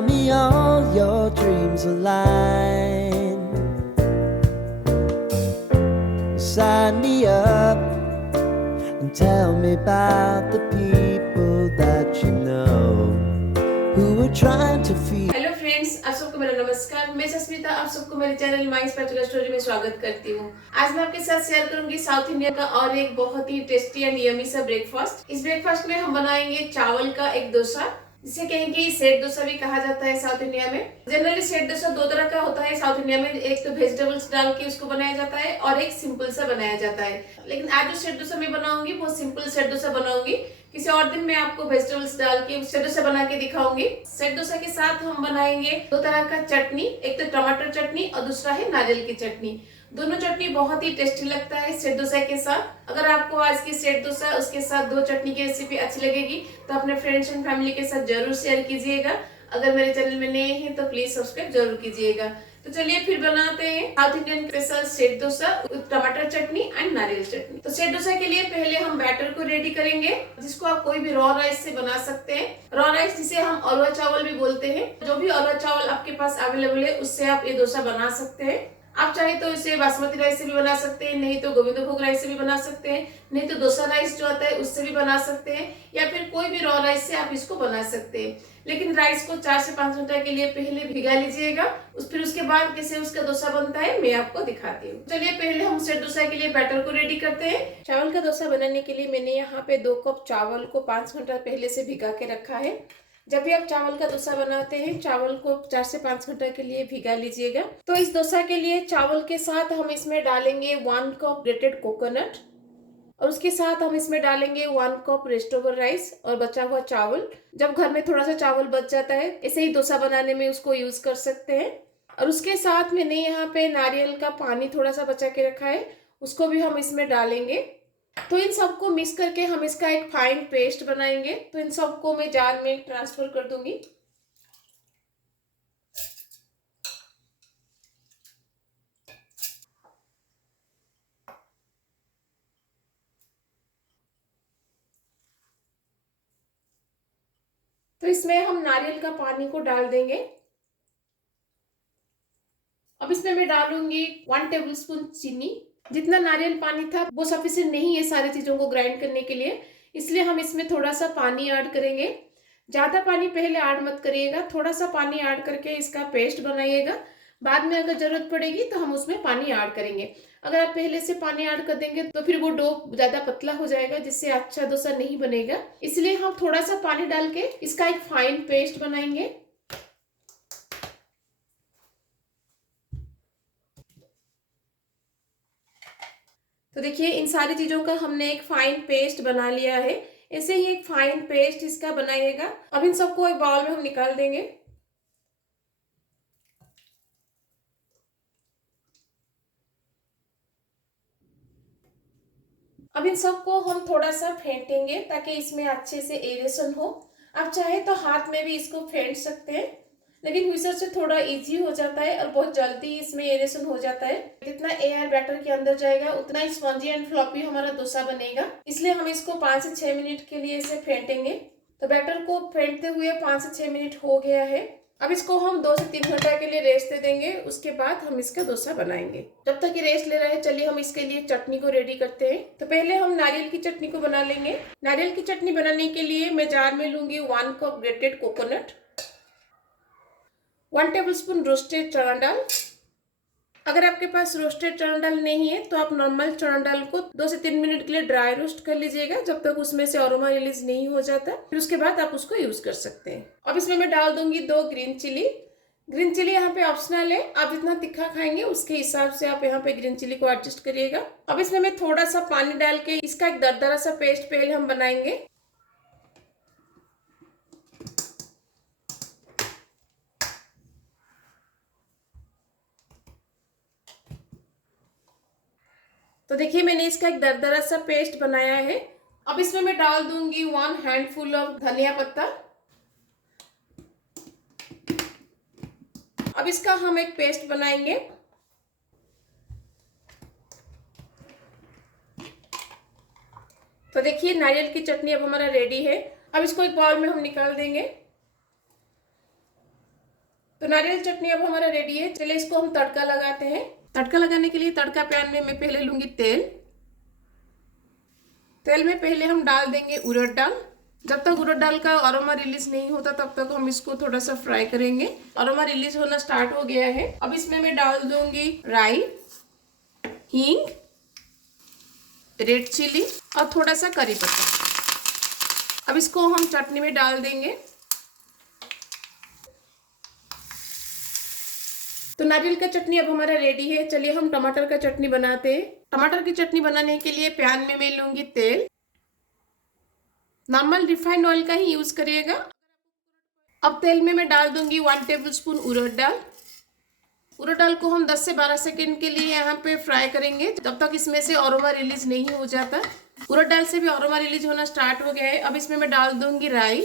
Tell me all your dreams align. Sign me up and tell me about the people that you know who are trying to feed. Hello friends, आप सबको मेरा नमस्कार। मैं सस्मिता आप सबको मेरे channel my special story में स्वागत करती हूँ। आज मैं आपके साथ शेयर करूंगी साउथ इंडिया का और एक बहुत ही टेस्टी एंड यमी सा ब्रेकफास्ट। इस ब्रेकफास्ट में हम बनाएंगे चावल का एक डोसा, जिसे कहेंगे सेट डोसा भी कहा जाता है साउथ इंडिया में। जनरली सेट डोसा दो तरह का होता है साउथ इंडिया में, एक तो वेजिटेबल्स डाल के उसको बनाया जाता है और एक सिंपल सा बनाया जाता है। लेकिन आज जो सेट डोसा मैं बनाऊंगी वो सिंपल सेट डोसा बनाऊंगी। किसी और दिन मैं आपको वेजिटेबल्स डाल के सेट डोसा बना के दिखाऊंगी। सेट डोसा के साथ हम बनाएंगे दो तरह का चटनी, एक तो टमाटर चटनी और दूसरा है नारियल की चटनी। दोनों चटनी बहुत ही टेस्टी लगता है सेट डोसा के साथ। अगर आपको आज की सेट डोसा उसके साथ दो चटनी की रेसिपी अच्छी लगेगी तो अपने फ्रेंड्स एंड फैमिली के साथ जरूर शेयर कीजिएगा। अगर मेरे चैनल में नए हैं तो प्लीज सब्सक्राइब जरूर कीजिएगा। तो चलिए फिर बनाते हैं south Indian special set dosa with टमाटर चटनी एंड नारियल चटनी। तो सेट डोसा के लिए पहले हम बैटर को रेडी करेंगे, जिसको आप कोई भी रॉ राइस से बना सकते हैं। रॉ राइस जिसे हम अरवा चावल भी बोलते हैं, जो भी अरवा चावल आपके पास अवेलेबल है उससे आप ये डोसा बना सकते हैं। आप चाहे तो इसे बासमती राइस से भी बना सकते हैं, नहीं तो गोविंद भोग राइस से भी बना सकते हैं, नहीं तो डोसा राइस जो आता है उससे भी बना सकते हैं, या फिर कोई भी रॉ राइस से आप इसको बना सकते हैं। लेकिन राइस को 4 से 5 घंटे के लिए पहले भिगा लीजिएगा। फिर उसके बाद कैसे उसका डोसा बनता है मैं आपको दिखाती हूँ। चलिए पहले हम सेट डोसा के लिए बैटर को रेडी करते हैं। चावल का डोसा बनाने के लिए मैंने यहाँ पे 2 कप चावल को 5 घंटा पहले से भिगा के रखा है। जब भी आप चावल का डोसा बनाते हैं चावल को 4 से 5 घंटा के लिए भिगा लीजिएगा। तो इस डोसा के लिए चावल के साथ हम इसमें डालेंगे 1 कप ग्रेटेड कोकोनट, और उसके साथ हम इसमें डालेंगे 1 कप रेस्टोवर राइस और बचा हुआ चावल। जब घर में थोड़ा सा चावल बच जाता है ऐसे ही डोसा बनाने में उसको यूज कर सकते हैं। और उसके साथ मैंने यहाँ पे नारियल का पानी थोड़ा सा बचा के रखा है, उसको भी हम इसमें डालेंगे। तो इन सबको मिक्स करके हम इसका एक फाइन पेस्ट बनाएंगे। तो इन सबको मैं जार में ट्रांसफर कर दूंगी। तो इसमें हम नारियल का पानी को डाल देंगे। अब इसमें मैं डालूंगी 1 टेबलस्पून चीनी। जितना नारियल पानी था वो सफिशिएंट नहीं है सारी चीजों को ग्राइंड करने के लिए, इसलिए हम इसमें थोड़ा सा पानी ऐड करेंगे। ज्यादा पानी पहले ऐड मत करिएगा, थोड़ा सा पानी ऐड करके इसका पेस्ट बनाइएगा। बाद में अगर जरूरत पड़ेगी तो हम उसमें पानी ऐड करेंगे। अगर आप पहले से पानी ऐड कर देंगे तो फिर वो डो ज्यादा पतला हो जाएगा, जिससे अच्छा डोसा नहीं बनेगा। इसलिए हम थोड़ा सा पानी डाल के इसका एक फाइन पेस्ट बनाएंगे। तो देखिए इन सारी चीजों का हमने एक फाइन पेस्ट बना लिया है। ऐसे ही एक फाइन पेस्ट इसका बनाइएगा। अब इन सबको एक बाउल में हम निकाल देंगे। अब इन सबको हम थोड़ा सा फेंटेंगे ताकि इसमें अच्छे से एरेशन हो। आप चाहे तो हाथ में भी इसको फेंट सकते हैं, लेकिन व्हिस्कर से थोड़ा इजी हो जाता है और बहुत जल्दी इसमें एरेशन हो जाता है। जितना एयर बैटर के अंदर जाएगा उतना ही स्पॉन्जी एंड फ्लॉपी हमारा डोसा बनेगा। इसलिए हम इसको 5 से 6 मिनट के लिए इसे फेंटेंगे। तो बैटर को फेंटते हुए 5 से 6 मिनट हो गया है। अब इसको हम 2 से 3 घंटा के लिए रेस्ट दे देंगे, उसके बाद हम इसका डोसा बनाएंगे। जब तक ये रेस्ट ले रहा है चलिए हम इसके लिए चटनी को रेडी करते हैं। तो पहले हम नारियल की चटनी को बना लेंगे। नारियल की चटनी बनाने के लिए मैं जार में लूंगी 1 cup grated coconut, 1 tablespoon roasted chana dal. अगर आपके पास रोस्टेड चना दाल नहीं है तो आप नॉर्मल चना दाल को 2 से 3 मिनट के लिए ड्राई रोस्ट कर लीजिएगा, जब तक उसमें से अरोमा रिलीज नहीं हो जाता। फिर उसके बाद आप उसको यूज कर सकते हैं। अब इसमें मैं डाल दूंगी 2 ग्रीन चिली। ग्रीन चिली यहाँ पे ऑप्शनल है, आप जितना तीखा खाएंगे उसके हिसाब से आप यहाँ पे ग्रीन चिली को एडजस्ट करिएगा। अब इसमें मैं थोड़ा सा पानी डाल के इसका एक दरदरा सा पेस्ट पहले हम बनाएंगे। तो देखिए मैंने इसका एक दरदरा सा पेस्ट बनाया है। अब इसमें मैं डाल दूंगी 1 हैंडफुल ऑफ धनिया पत्ता। अब इसका हम एक पेस्ट बनाएंगे। तो देखिए नारियल की चटनी अब हमारा रेडी है। अब इसको एक बाउल में हम निकाल देंगे। नारियल चटनी अब हमारा रेडी है। चलिए इसको हम तड़का लगाते हैं। तड़का लगाने के लिए तड़का पैन में मैं पहले लूंगी तेल। तेल में पहले हम डाल देंगे उड़द दाल। जब तक उड़द दाल का अरोमा रिलीज नहीं होता तब तक हम इसको थोड़ा सा फ्राई करेंगे। अरोमा रिलीज होना स्टार्ट हो गया है। अब इसमें मैं डाल दूंगी राई, हींग, रेड चिली और थोड़ा सा करी पत्ता। अब इसको हम चटनी में डाल देंगे। तो नारियल का चटनी अब हमारा रेडी है। चलिए हम टमाटर का चटनी बनाते हैं। टमाटर की चटनी बनाने के लिए पैन में मैं लूंगी तेल। नॉर्मल रिफाइंड ऑयल का ही यूज करिएगा। अब तेल में मैं डाल दूंगी 1 टेबलस्पून उड़द दाल। उड़द दाल को हम 10 से 12 सेकेंड के लिए यहाँ पे फ्राई करेंगे, जब तक इसमें से अरोमा रिलीज नहीं हो जाता। उड़द दाल से भी अरोमा रिलीज होना स्टार्ट हो गया है। अब इसमें मैं डाल दूंगी राई,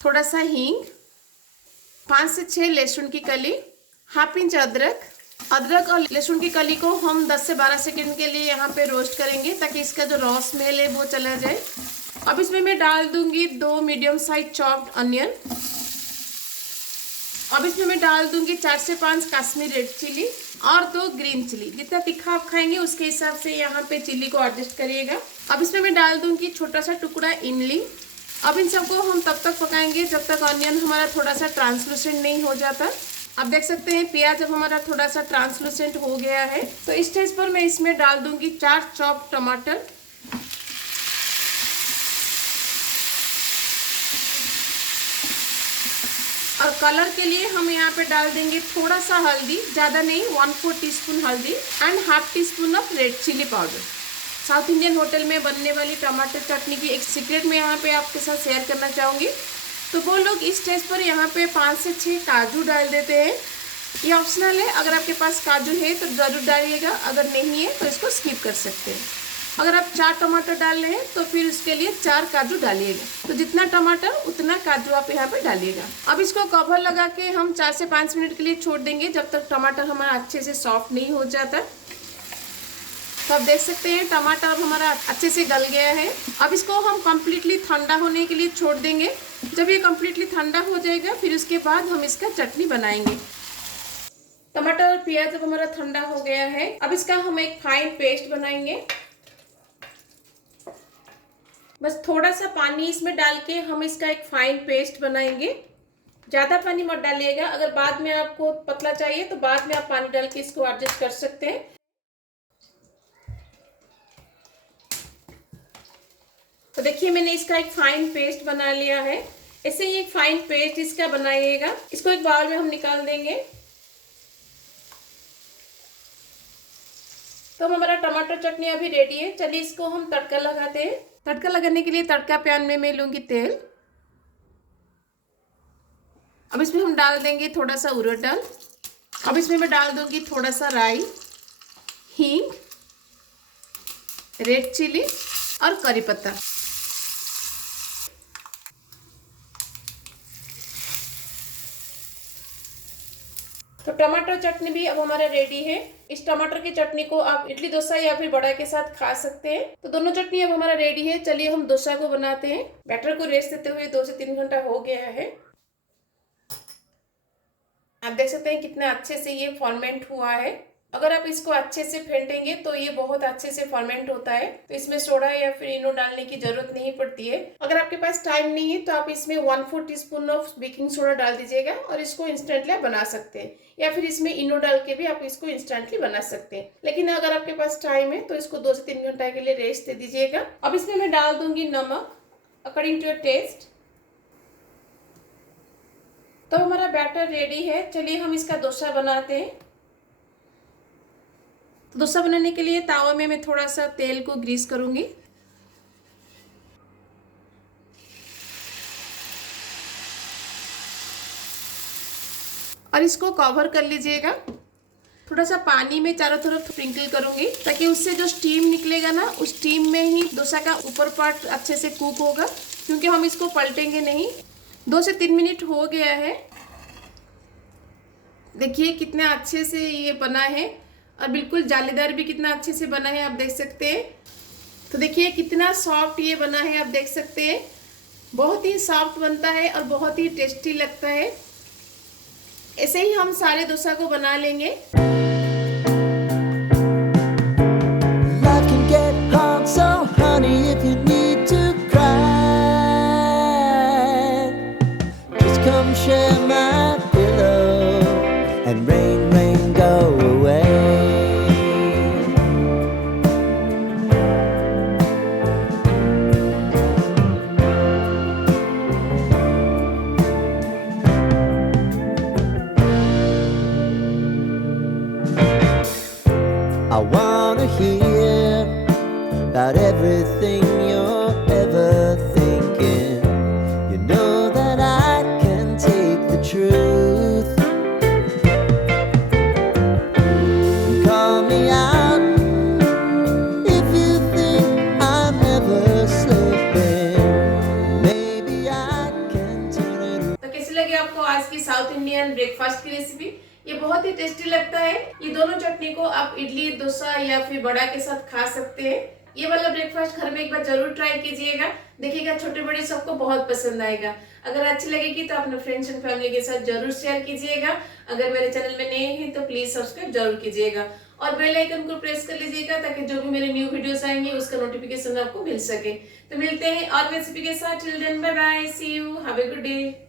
थोड़ा सा हींग, 5 से 6 लहसुन की कली, हाफ इंच अदरक। अदरक और लहसुन की कली को हम 10 से 12 सेकेंड के लिए यहाँ पे रोस्ट करेंगे ताकि इसका जो रॉ स्मेल है वो चला जाए। अब इसमें मैं डाल दूंगी 2 मीडियम साइज चॉप्ड अनियन। अब इसमें मैं डाल दूंगी 4 से 5 कश्मीरी रेड चिली और 2 ग्रीन चिली। जितना तीखा आप खाएंगे उसके हिसाब से यहाँ पे चिली को एडजस्ट करिएगा। अब इसमें मैं डाल दूंगी छोटा सा टुकड़ा इमली। अब इन सबको हम तब तक पकाएंगे जब तक अनियन हमारा थोड़ा सा ट्रांसलूसेंट नहीं हो जाता। अब देख सकते हैं प्याज अब हमारा थोड़ा सा ट्रांसलूसेंट हो गया है। तो इस स्टेज पर मैं इसमें डाल दूंगी 4 चॉप टमाटर। और कलर के लिए हम यहाँ पे डाल देंगे थोड़ा सा हल्दी, ज़्यादा नहीं, 1/4 teaspoon haldi and half teaspoon of red chilli powder. South Indian hotel में बनने वाली टमाटर चटनी की एक सीक्रेट मैं यहाँ पे आपके साथ शेयर करना चाहूँगी। तो वो लोग इस स्टेज पर यहाँ पे 5 से 6 काजू डाल देते हैं। ये ऑप्शनल है, अगर आपके पास काजू है तो ज़रूर डालिएगा, अगर नहीं है तो इसको स्किप कर सकते हैं। अगर आप 4 टमाटर डाल रहे हैं तो फिर उसके लिए 4 काजू डालिएगा। तो जितना टमाटर उतना काजू आप यहाँ पे डालिएगा। अब इसको कवर लगा के हम 4 से 5 मिनट के लिए छोड़ देंगे, जब तक टमाटर हमारा अच्छे से सॉफ्ट नहीं हो जाता। तो आप देख सकते हैं टमाटर अब हमारा अच्छे से गल गया है। अब इसको हम कम्प्लीटली ठंडा होने के लिए छोड़ देंगे। जब ये कम्प्लीटली ठंडा हो जाएगा फिर उसके बाद हम इसका चटनी बनाएंगे। टमाटर और प्याज अब हमारा ठंडा हो गया है। अब इसका हम एक फाइन पेस्ट बनाएंगे। बस थोड़ा सा पानी इसमें डाल के हम इसका एक फाइन पेस्ट बनाएंगे। ज़्यादा पानी मत डालिएगा, अगर बाद में आपको पतला चाहिए तो बाद में आप पानी डाल के इसको एडजस्ट कर सकते हैं। तो देखिए मैंने इसका एक फाइन पेस्ट बना लिया है। ऐसे ही एक फाइन पेस्ट इसका बनाइएगा। इसको एक बाउल में हम निकाल देंगे। तो हमारा टमाटर चटनी अभी रेडी है। चलिए इसको हम तड़का लगाते हैं। तड़का लगाने के लिए तड़का पैन में मैं लूंगी तेल। अब इसमें हम डाल देंगे थोड़ा सा उड़द दाल। अब इसमें मैं डाल दूंगी थोड़ा सा राई, हींग, रेड चिली और करी पत्ता। तो टमाटर चटनी भी अब हमारा रेडी है। इस टमाटर की चटनी को आप इडली डोसा या फिर बड़ा के साथ खा सकते हैं। तो दोनों चटनी अब हमारा रेडी है। चलिए हम डोसा को बनाते हैं। बैटर को रेस्ट देते हुए 2 से 3 घंटा हो गया है। आप देख सकते हैं कितना अच्छे से ये फॉर्मेंट हुआ है। अगर आप इसको अच्छे से फेंटेंगे तो ये बहुत अच्छे से फॉर्मेंट होता है। तो इसमें सोडा या फिर इनो डालने की जरूरत नहीं पड़ती है। अगर आपके पास टाइम नहीं है तो आप इसमें 1/4 टीस्पून ऑफ बेकिंग सोडा डाल दीजिएगा और इसको इंस्टेंटली बना सकते हैं, या फिर इसमें इनो डाल के भी आप इसको इंस्टेंटली बना सकते हैं। लेकिन अगर आपके पास टाइम है तो इसको 2 से 3 घंटा के लिए रेस्ट दे दीजिएगा। अब इसमें मैं डाल दूंगी नमक अकॉर्डिंग टू योर टेस्ट। तो हमारा बैटर रेडी है। चलिए हम इसका डोसा बनाते हैं। डोसा बनाने के लिए तावा में मैं थोड़ा सा तेल को ग्रीस करूंगी। और इसको कवर कर लीजिएगा। थोड़ा सा पानी में चारों तरफ स्प्रिंकल करूंगी ताकि उससे जो स्टीम निकलेगा ना, उस स्टीम में ही डोसा का ऊपर पार्ट अच्छे से कुक होगा, क्योंकि हम इसको पलटेंगे नहीं। 2 से 3 मिनट हो गया है। देखिए कितना अच्छे से ये बना है और बिल्कुल जालीदार भी कितना अच्छे से बना है, आप देख सकते हैं। तो देखिए कितना सॉफ्ट ये बना है, आप देख सकते हैं। बहुत ही सॉफ्ट बनता है और बहुत ही टेस्टी लगता है। ऐसे ही हम सारे डोसा को बना लेंगे। Life can get hard, so honey, if you need to cry, just come share my pillow and rain, rain, go away. I wanna hear about everything you're ever thinking. You know that I can take the truth. Call me out if you think I'm ever slipping. Maybe I can turn it around. तो कैसी लगी आपको आज की south Indian breakfast की recipe? ये बहुत ही tasty लगता है। ये दोनों चटनी को आप इडली, डोसा या फिर बड़ा के साथ खा सकते हैं। ये वाला ब्रेकफास्ट घर में एक बार जरूर ट्राई कीजिएगा, देखिएगा छोटे बड़े सबको बहुत पसंद आएगा। अगर अच्छी लगेगी तो अपने फ्रेंड्स एंड फैमिली के साथ जरूर शेयर कीजिएगा। अगर मेरे चैनल में नए हैं तो प्लीज सब्सक्राइब जरूर कीजिएगा और बेल आइकन को प्रेस कर लीजिएगा ताकि जो भी मेरे न्यू वीडियोस आएंगे उसका नोटिफिकेशन आपको मिल सके। तो मिलते हैं और रेसिपी के साथ। Till then bye bye, see you, have a good day.